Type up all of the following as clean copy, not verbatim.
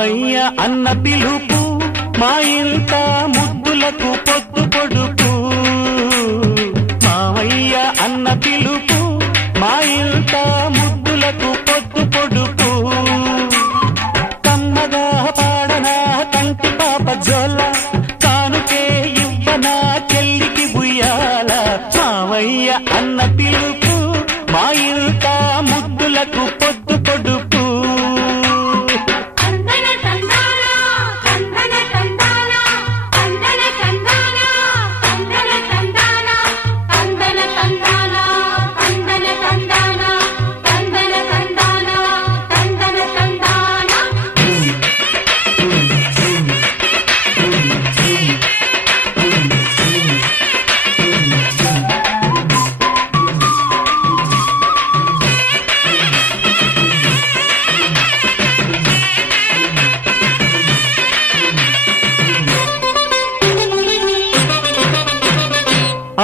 మావయ్య అన్న పిలుపు మా ఇంట ముద్దులకు పొద్దు పొడుపు. మావయ్య అన్న పిలుపు మా ఇంట ముద్దులకు పొద్దు పొడుపు. కమ్మగా పాడనా కంటి పాప జోల, కానుకే ఇవ్వనా చెల్లికి బుయ్యాల. మావయ్య అన్న పిలుపు మా ఇంట ముద్దులకు పొద్దు పొడుపు.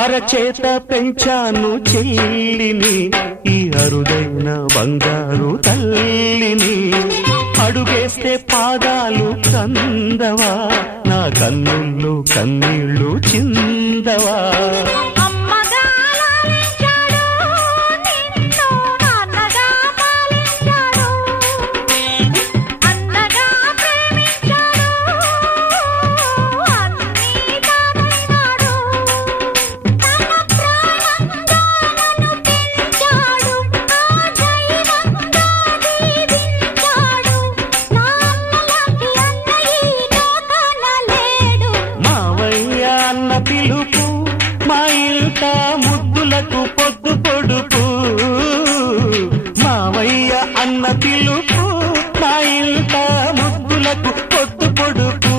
అరచేత పెంచాను చెల్లిని, ఈ అరుదైన బంగారు తల్లిని. అడుగేస్తే పాదాలు కందవా, నా కన్నుల్లో కన్నీళ్ళు చిందవా. పిలుపు మా ఇంట ముద్దులకు పొద్దు పొడుపు. మావయ్య అన్న పిలుపు మా ఇంట ముద్దులకు పొద్దు పొడుపు.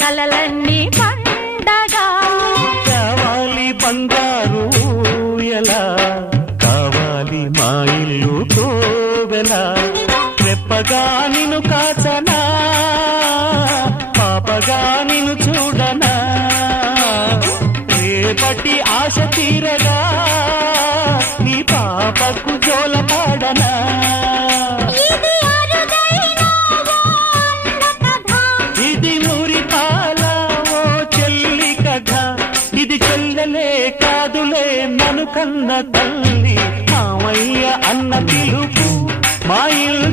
కలలన్నీ పండగా కావాలి బంగారు ఎలా, కావాలి మా ఇల్లు కోవెలా. రెప్పగా నిన్ను కాచనా, పాపగా నిన్ను చూడనా. రేపటి ఆశ తీరగా నీ పాపకు జోల పాడనా. ఇది చెల్లెలే కాదులే నన్ను కన్న తల్లి. మావయ్య అన్న పిలుపు మా ఇల్లు